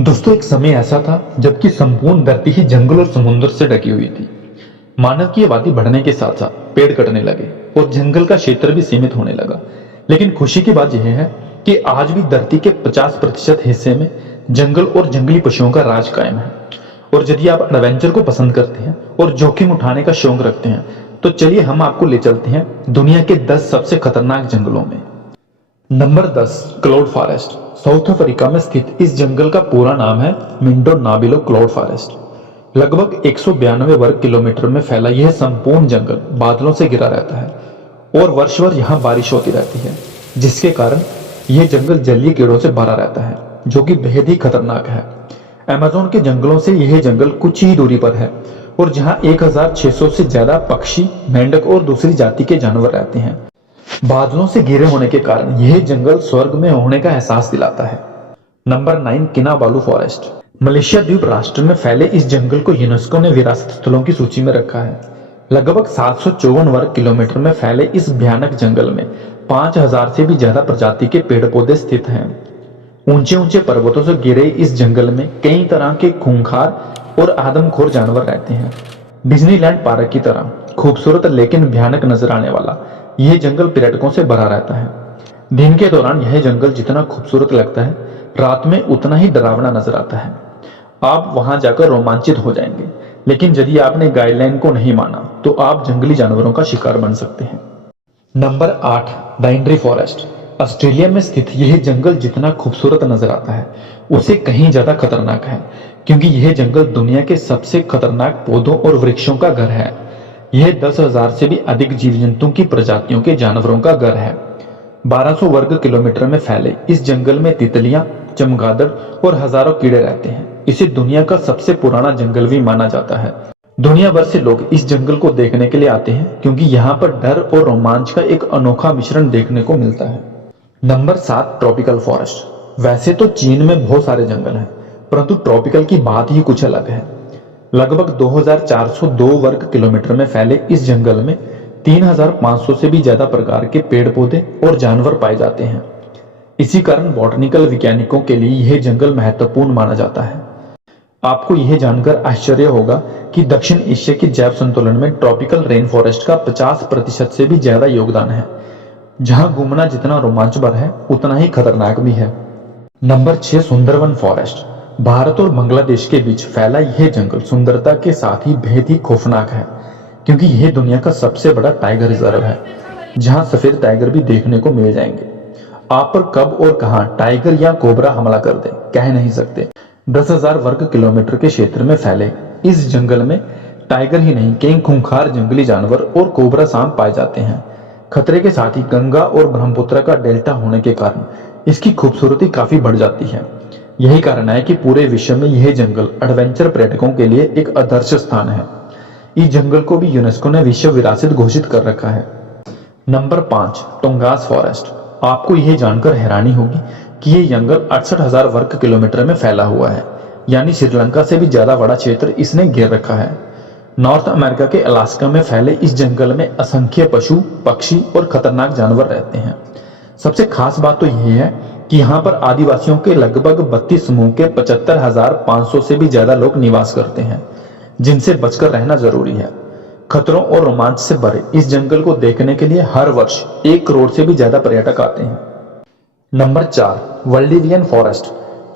दोस्तों, एक समय ऐसा था जबकि संपूर्ण धरती ही जंगल और समुद्र से ढकी हुई थी। मानव की आबादी बढ़ने के साथ साथ पेड़ कटने लगे और जंगल का क्षेत्र भी सीमित होने लगा। लेकिन खुशी की बात यह है कि आज भी धरती के 50% हिस्से में जंगल और जंगली पशुओं का राज कायम है। और यदि आप एडवेंचर को पसंद करते हैं और जोखिम उठाने का शौक रखते हैं, तो चलिए हम आपको ले चलते हैं दुनिया के 10 सबसे खतरनाक जंगलों में। Number 10, cloud forest. South Africa में स्थित इस जंगल का पूरा नाम है मिंडो नाबिलो क्लाउड फॉरेस्ट। लगभग 192 वर्ग किलोमीटर में फैला यह संपूर्ण जंगल बादलों से घिरा रहता है और वर्ष भर यहाँ बारिश होती रहती है, जिसके कारण यह जंगल जलीय कीड़ों से भरा रहता है, जो कि बेहद ही खतरनाक है। अमेज़न के जंगलों से यह जंगल कुछ ही दूरी पर है और जहाँ 1600 से ज्यादा पक्षी, मेंढक और दूसरी जाति के जानवर रहते हैं। बादलों से घिरे होने के कारण यह जंगल स्वर्ग में होने का एहसास दिलाता है। Number 9, किनाबालू forest. मलेशिया द्वीप राष्ट्र में फैले इस जंगल को यूनेस्को ने विरासत स्थलों की सूची में रखा है। लगभग 754 वर्ग किलोमीटर में फैले इस भयानक जंगल में 5000 से भी ज्यादा प्रजाति के पेड़ पौधे स्थित हैं। ऊंचे ऊंचे पर्वतों से घिरे इस जंगल में कई तरह के खूंखार और आदमखोर जानवर रहते हैं। डिज्नीलैंड पार्क की तरह खूबसूरत लेकिन भयानक नजर आने वाला यह जंगल पर्यटकों से भरा रहता है। दिन के दौरान यह जंगल जितना खूबसूरत लगता है, रात में उतना ही डरावना नजर आता है। आप वहां जाकर रोमांचित हो जाएंगे, लेकिन यदि आपने गाइडलाइन को नहीं माना तो आप जंगली जानवरों का शिकार बन सकते हैं। Number 8, डाइनरी forest. ऑस्ट्रेलिया में स्थित यह जंगल जितना खूबसूरत नजर आता है, उससे कहीं ज्यादा खतरनाक है, क्योंकि यह जंगल दुनिया के सबसे खतरनाक पौधों और वृक्षों का घर है। यह 10,000 से भी अधिक जीव जंतुओं की प्रजातियों के जानवरों का घर है। 1200 वर्ग किलोमीटर में फैले इस जंगल में तितलियां, चमगादड़ और हजारों कीड़े रहते हैं। इसे दुनिया का सबसे पुराना जंगल भी माना जाता है। दुनिया भर से लोग इस जंगल को देखने के लिए आते हैं, क्योंकि यहाँ पर डर और रोमांच का एक अनोखा मिश्रण देखने को मिलता है। Number 7, tropical forest. वैसे तो चीन में बहुत सारे जंगल हैं, परंतु ट्रॉपिकल की बात ही कुछ अलग है। लगभग 2402 वर्ग किलोमीटर में फैले इस जंगल में 3500 से भी ज्यादा प्रकार के पेड़ पौधे और जानवर पाए जाते हैं। इसी कारण बॉटनिकल वैज्ञानिकों के लिए यह जंगल महत्वपूर्ण माना जाता है। आपको यह जानकर आश्चर्य होगा कि दक्षिण एशिया के जैव संतुलन में ट्रॉपिकल रेन फॉरेस्ट का 50% से भी ज्यादा योगदान है। जहां घूमना जितना रोमांचभर है, उतना ही खतरनाक भी है। Number 6, Sundarban forest. भारत और बांग्लादेश के बीच फैला यह जंगल सुंदरता के साथ ही बेहद ही खौफनाक है, क्योंकि यह दुनिया का सबसे बड़ा टाइगर रिजर्व है, जहां सफेद टाइगर भी देखने को मिल जाएंगे। आप पर कब और कहां टाइगर या कोबरा हमला कर दे, कह नहीं सकते। 10,000 वर्ग किलोमीटर के क्षेत्र में फैले इस जंगल में टाइगर ही नहीं, कई खूंखार जंगली जानवर और कोबरा सांप पाए जाते हैं। खतरे के साथ ही गंगा और ब्रह्मपुत्र का डेल्टा होने के कारण इसकी खूबसूरती काफी बढ़ जाती है। यही कारण है कि पूरे विश्व में यह जंगल एडवेंचर पर्यटकों के लिए एक आदर्श स्थान है। इस जंगल को भी यूनेस्को ने विश्व विरासत घोषित कर रखा है। Number 5, Tongass forest. आपको यह जानकर हैरानी होगी कि यह जंगल 68,000 वर्ग किलोमीटर में फैला हुआ है, यानी श्रीलंका से भी ज्यादा बड़ा क्षेत्र इसने घेर रखा है। नॉर्थ अमेरिका के अलास्का में फैले इस जंगल में असंख्य पशु, पक्षी और खतरनाक जानवर रहते हैं। सबसे खास बात तो यह है कि यहाँ पर आदिवासियों के लगभग 32 समूह के 75,500 से भी ज्यादा लोग निवास करते हैं, जिनसे बचकर रहना जरूरी है। खतरों और रोमांच से भरे इस जंगल को देखने के लिए हर वर्ष 1 करोड़ से भी ज्यादा पर्यटक आते हैं। Number 4, Valdivian forest.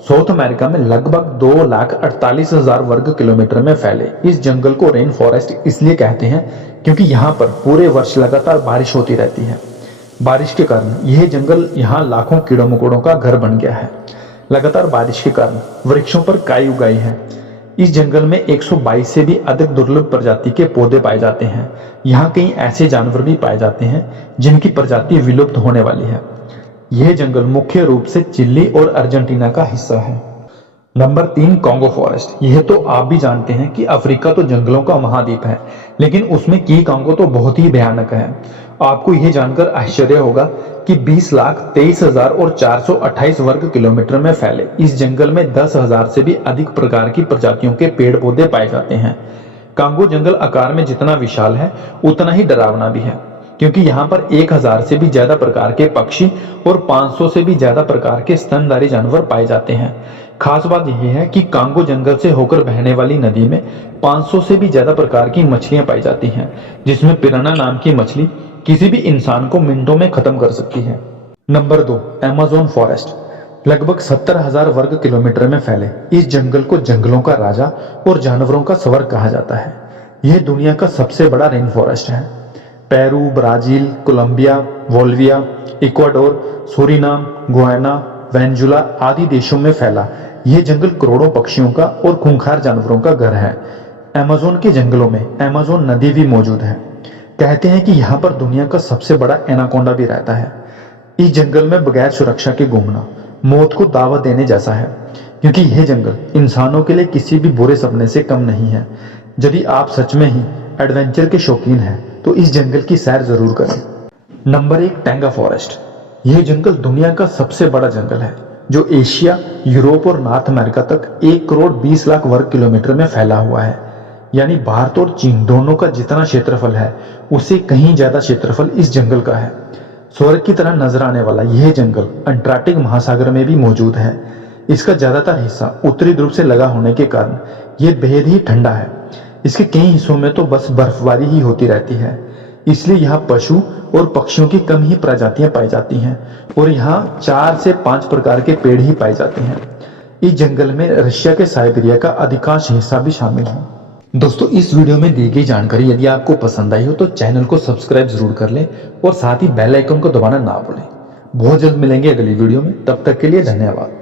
South America में लगभग 2,48,000 वर्ग किलोमीटर में फैले इस जंगल को रेन फॉरेस्ट इसलिए कहते हैं, क्योंकि यहाँ पर पूरे वर्ष लगातार बारिश होती रहती है। बारिश के कारण यह जंगल यहाँ लाखों कीड़ों मकोड़ों का घर बन गया है। लगातार बारिश के कारण वृक्षों पर काई उगाई है। इस जंगल में 122 से भी अधिक दुर्लभ प्रजाति के पौधे पाए जाते हैं। यहाँ कई ऐसे जानवर भी पाए जाते हैं जिनकी प्रजाति विलुप्त होने वाली है। यह जंगल मुख्य रूप से चिली और अर्जेंटीना का हिस्सा है। Number 3, Congo forest. यह तो आप भी जानते हैं कि अफ्रीका तो जंगलों का महाद्वीप है, लेकिन उसमें की कॉन्गो तो बहुत ही भयानक है। आपको यह जानकर आश्चर्य होगा कि 20,23,428 वर्ग किलोमीटर में फैले इस जंगल में 10,000 से भी अधिक प्रकार की प्रजातियों के पेड़ पौधे पाए जाते हैं। कॉन्गो जंगल आकार में जितना विशाल है, उतना ही डरावना भी है, क्योंकि यहाँ पर 1000 से भी ज्यादा प्रकार के पक्षी और 500 से भी ज्यादा प्रकार के स्तनधारी जानवर पाए जाते हैं। खास बात यह है कि कांगो जंगल से होकर बहने वाली नदी में 500 से भी ज्यादा प्रकार की मछलियां पाई जाती हैं, जिसमें पिराना नाम की मछली किसी भी इंसान को मिनटों में खत्म कर सकती है। Number 2, Amazon forest. लगभग 70,000 वर्ग किलोमीटर में फैले इस जंगल को जंगलों का राजा और जानवरों का स्वर्ग कहा जाता है। यह दुनिया का सबसे बड़ा रेन फॉरेस्ट है। Peru, Brazil, Colombia, Bolivia, Ecuador, Suriname, Guyana, Venezuela आदि देशों में फैला यह जंगल करोड़ों पक्षियों का और खूंखार जानवरों का घर है। अमेज़न के जंगलों में अमेज़न नदी भी मौजूद है। कहते हैं कि यहाँ पर दुनिया का सबसे बड़ा एनाकोंडा भी रहता है। इस जंगल में बगैर सुरक्षा के घूमना मौत को दावत देने जैसा है, क्योंकि यह जंगल इंसानों के लिए किसी भी बुरे सपने से कम नहीं है। यदि आप सच में ही एडवेंचर के शौकीन हैं तो इस जंगल की सैर जरूर करें। Number 1, taiga forest. यह जंगल दुनिया का सबसे बड़ा जंगल है, जो एशिया, यूरोप और नॉर्थ अमेरिका तक 1 करोड़ 20 लाख वर्ग किलोमीटर में फैला हुआ है। यानी भारत और चीन दोनों का जितना क्षेत्रफल है, उससे कहीं ज्यादा क्षेत्रफल इस जंगल का है। स्वर्ग की तरह नजर आने वाला यह जंगल अंटार्कटिक महासागर में भी मौजूद है। इसका ज्यादातर हिस्सा उत्तरी ध्रुव से लगा होने के कारण यह बेहद ही ठंडा है। इसके कई हिस्सों में तो बस बर्फबारी ही होती रहती है, इसलिए यहाँ पशु और पक्षियों की कम ही प्रजातियां पाई जाती हैं और यहाँ 4 से 5 प्रकार के पेड़ ही पाए जाते हैं। इस जंगल में रशिया के साइबेरिया का अधिकांश हिस्सा भी शामिल है। दोस्तों, इस वीडियो में दी गई जानकारी यदि आपको पसंद आई हो तो चैनल को सब्सक्राइब जरूर कर लें और साथ ही बेल आइकन को दबाना ना भूलें। बहुत जल्द मिलेंगे अगली वीडियो में, तब तक के लिए धन्यवाद।